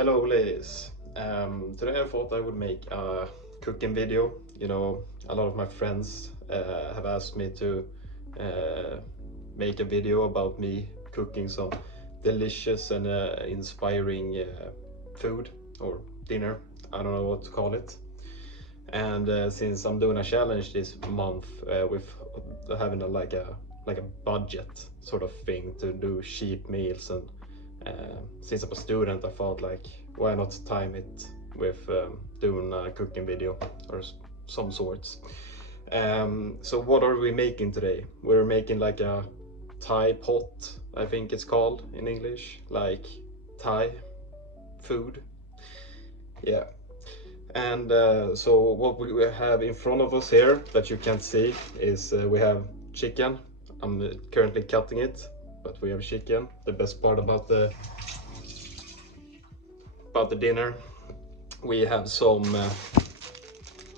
Hello ladies. Today I thought I would make a cooking video. You know, a lot of my friends have asked me to make a video about me cooking some delicious and inspiring food or dinner. I don't know what to call it. And since I'm doing a challenge this month with having a budget sort of thing to do cheap meals, and since I'm a student, I thought like, why not time it with doing a cooking video or some sorts. So what are we making today? We're making like a Thai pot, I think it's called in English, like Thai food. Yeah. And so what we have in front of us here that you can see is we have chicken. I'm currently cutting it, but we have chicken. The best part about the dinner, we have some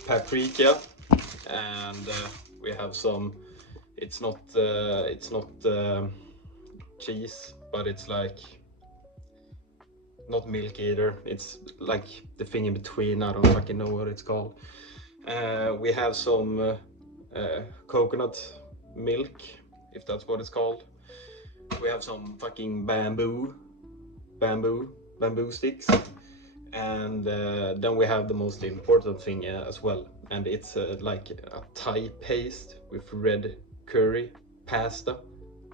paprika, and we have some. It's not cheese, but it's like not milk either. It's like the thing in between. I don't fucking know what it's called. We have some coconut milk, if that's what it's called. We have some fucking bamboo sticks, and then we have the most important thing as well, and it's like a Thai paste with red curry pasta,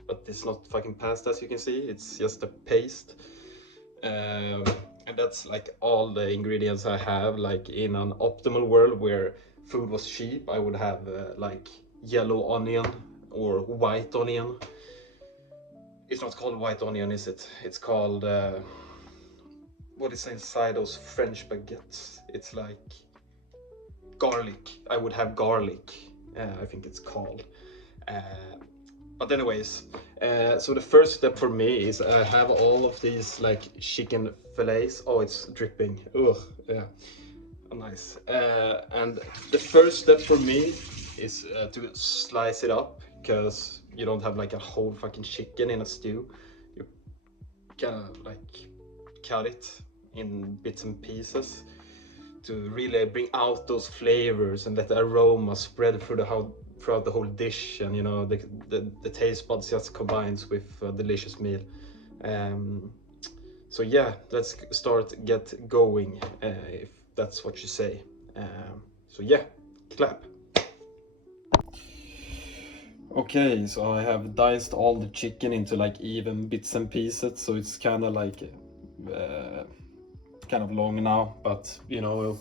but it's not fucking pasta as you can see, it's just a paste. And that's like all the ingredients I have. Like in an optimal world where food was cheap, I would have like yellow onion or white onion. It's not called white onion, is it? It's called what is inside those French baguettes? It's like garlic. I would have garlic, I think it's called. But anyways, so the first step for me is I have all of these like chicken fillets. Oh, it's dripping. Ugh, yeah, oh, nice. And the first step for me is to slice it up, because you don't have like a whole fucking chicken in a stew. You gotta like cut it in bits and pieces to really bring out those flavors and let the aroma spread throughout the whole dish, and you know the taste buds just combines with a delicious meal. So yeah, let's get going, if that's what you say. So yeah, clap. Okay, so I have diced all the chicken into like even bits and pieces, so it's kind of like kind of long now, but you know,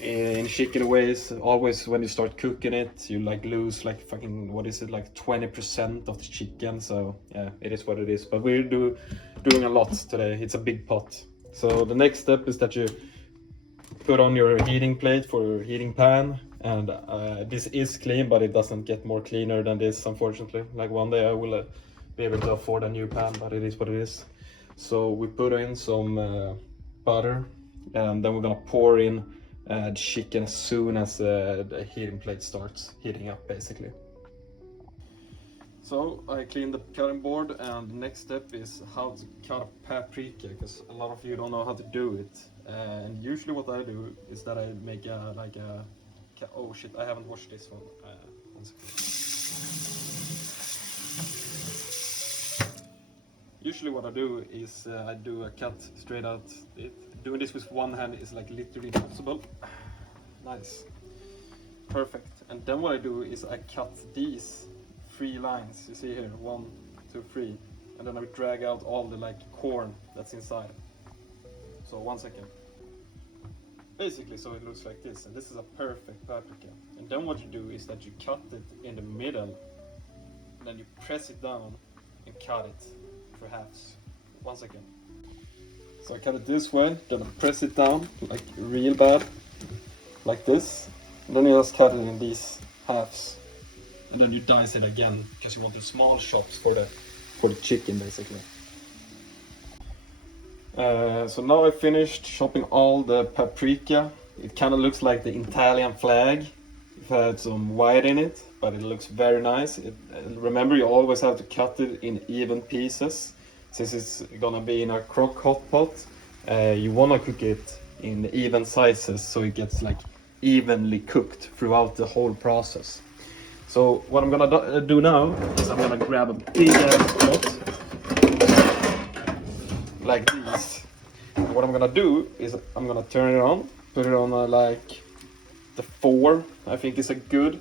in chicken ways, always when you start cooking it, you like lose like fucking, what is it, like 20% of the chicken. So yeah, it is what it is, but we're doing a lot today. It's a big pot. So the next step is that you put on your heating plate for your heating pan, and this is clean, but it doesn't get more cleaner than this, unfortunately. Like one day I will be able to afford a new pan, but it is what it is. So we put in some butter, and then we're gonna pour in the chicken as soon as the heating plate starts heating up, basically. So I cleaned the cutting board, and the next step is how to cut a paprika, because a lot of you don't know how to do it. And usually what I do is that I make oh shit, I haven't washed this one. One second. Usually what I do is I do a cut straight out. Doing this with one hand is like literally impossible. Nice, perfect. And then what I do is I cut these 3 lines. You see here, 1, 2, 3, and then I drag out all the like corn that's inside. So 1 second. Basically, so it looks like this, and this is a perfect paprika. And then what you do is that you cut it in the middle, and then you press it down and cut it for halves. 1 second. So I cut it this way, then I press it down like real bad, like this, and then you just cut it in these halves, and then you dice it again because you want the small chops for the chicken, basically. So now I finished chopping all the paprika. It kind of looks like the Italian flag. It had some white in it, but it looks very nice. Remember, you always have to cut it in even pieces, since it's gonna be in a crock hot pot. You want to cook it in even sizes so it gets like evenly cooked throughout the whole process. So what I'm gonna do now is I'm gonna grab a big ass pot like this. And what I'm gonna do is I'm gonna turn it on, put it on like the 4, I think is a good.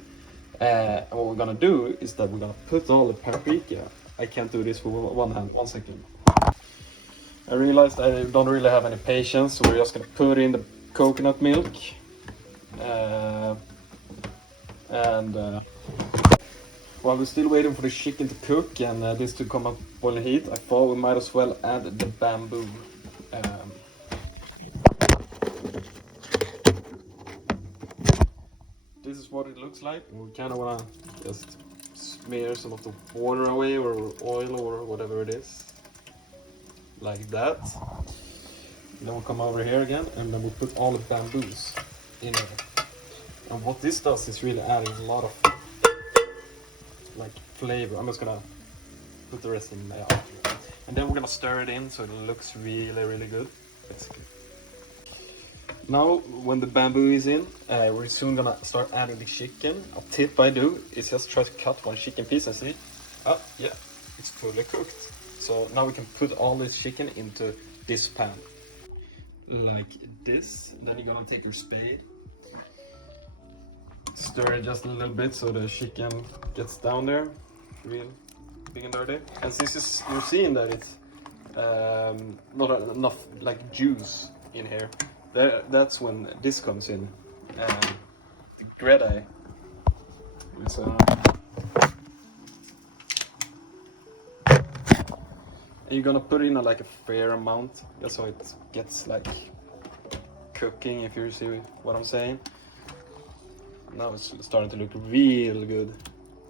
And what we're gonna do is that we're gonna put all the paprika. I can't do this with one hand. 1 second. I realized I don't really have any patience, so we're just gonna put in the coconut milk. While we're still waiting for the chicken to cook and this to come up boiling heat, I thought we might as well add the bamboo. This is what it looks like. We kind of want to just smear some of the water away, or oil, or whatever it is. Like that. Then we'll come over here again and then we'll put all the bamboos in there. And what this does is really adding a lot of like flavor. I'm just gonna put the rest in there. And then we're gonna stir it in so it looks really, really good. Basically. Now, when the bamboo is in, we're soon gonna start adding the chicken. A tip I do is just try to cut one chicken piece and see. Oh, yeah, it's fully cooked. So now we can put all this chicken into this pan. Like this. Then you're gonna take your spade. Stir it just a little bit so the chicken gets down there. Real big and dirty. And since you're seeing that it's not enough like juice in here. That's when this comes in. The grede is and you're gonna put in like a fair amount, just so it gets like cooking, if you see what I'm saying. Now it's starting to look real good.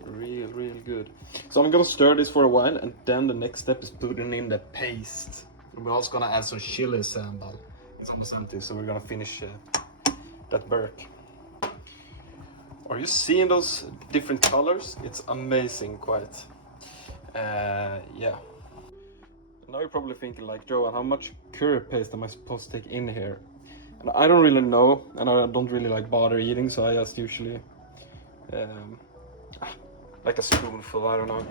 Real good. So I'm gonna stir this for a while, and then the next step is putting in the paste. And we're also gonna add some chili sambal. It's almost empty, so we're gonna finish that burk. Are you seeing those different colors? It's amazing, quite. Yeah. Now you're probably thinking like, Johan, how much curry paste am I supposed to take in here? And I don't really know, and I don't really like bother eating, so I just usually like a spoonful, I don't know.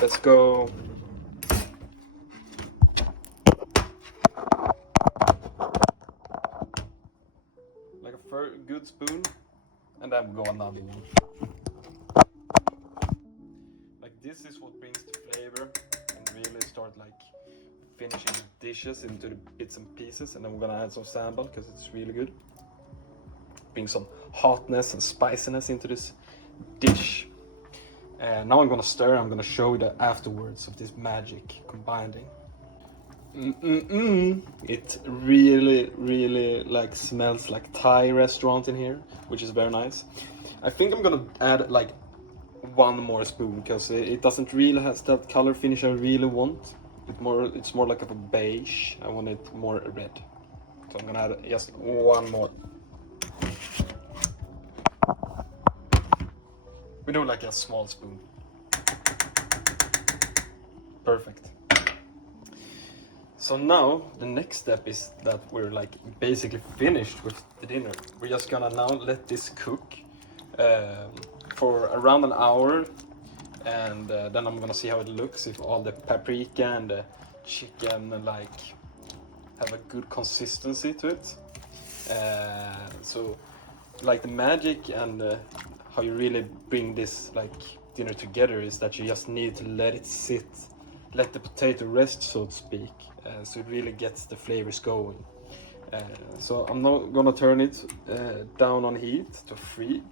Let's go. Like a good spoon, and then we'll go another one. Like this is what brings the flavor and really start like finishing the dishes into the bits and pieces. And then we're gonna add some sambal because it's really good. Bring some hotness and spiciness into this dish. And now I'm gonna stir. I'm gonna show you the afterwards of this magic combining. It really like smells like Thai restaurant in here, which is very nice. I think I'm gonna add like one more spoon because it doesn't really have that color finish I really want. It's more like a beige. I want it more red, so I'm gonna add just one more. We do like a small spoon. Perfect. So now the next step is that we're like basically finished with the dinner. We're just gonna now let this cook for around an hour, and then I'm gonna see how it looks, if all the paprika and the chicken like have a good consistency to it. So like the magic and how you really bring this like dinner together is that you just need to let it sit, let the potato rest, so to speak, so it really gets the flavors going. So I'm now gonna turn it down on heat to 3.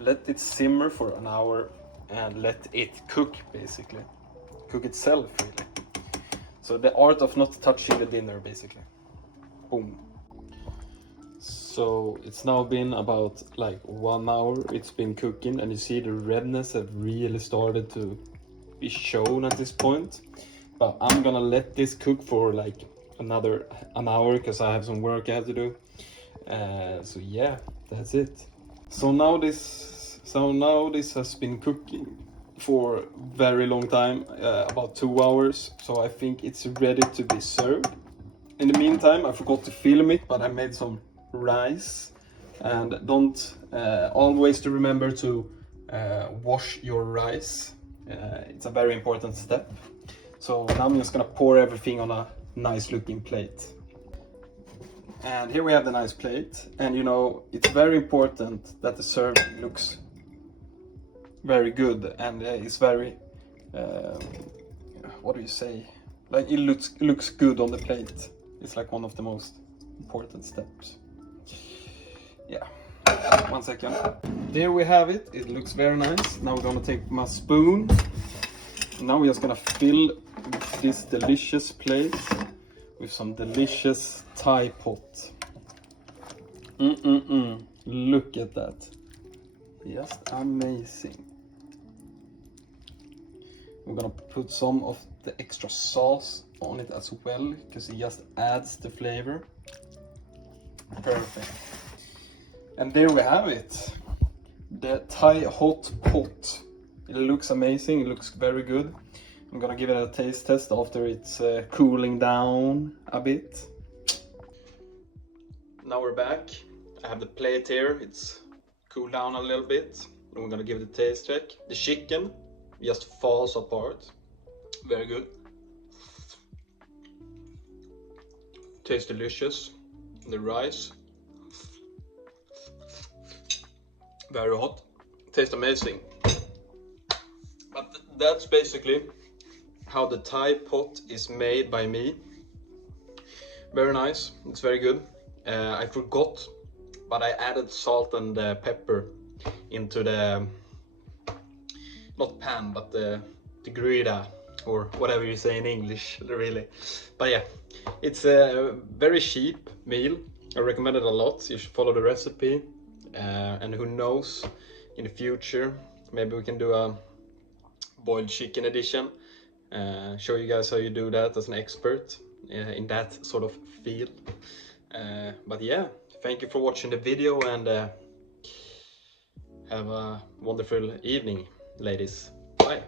Let it simmer for an hour and let it cook, basically. Cook itself, really. So the art of not touching the dinner, basically. Boom. So it's now been about like 1 hour it's been cooking, and you see the redness have really started to be shown at this point. But I'm gonna let this cook for like an hour because I have some work I have to do. So yeah, that's it. So now this has been cooking for very long time, about 2 hours. So I think it's ready to be served. In the meantime, I forgot to film it, but I made some rice. And don't always to remember to wash your rice. It's a very important step. So now I'm just gonna pour everything on a nice looking plate. And here we have the nice plate. And you know, it's very important that the serving looks very good and it's very, what do you say? Like it looks good on the plate. It's like one of the most important steps. Yeah, 1 second. There we have it. It looks very nice. Now we're gonna take my spoon. Now we're just gonna fill this delicious plate with some delicious Thai pot. Look at that. Just amazing. We're gonna put some of the extra sauce on it as well, because it just adds the flavor. Perfect. And there we have it. The Thai hot pot. It looks amazing, it looks very good. I'm gonna give it a taste test after it's cooling down a bit. Now we're back. I have the plate here, it's cooled down a little bit. And we're gonna give it a taste check. The chicken just falls apart. Very good. Tastes delicious. The rice, very hot. Tastes amazing. But that's basically how the Thai pot is made by me. Very nice, it's very good. I forgot, but I added salt and pepper into the, not pan, but the gryta, or whatever you say in English, really. But yeah, it's a very cheap meal. I recommend it a lot. You should follow the recipe. And who knows, in the future, maybe we can do a boiled chicken edition. Show you guys how you do that as an expert in that sort of field. But yeah, thank you for watching the video, and have a wonderful evening, ladies. Bye.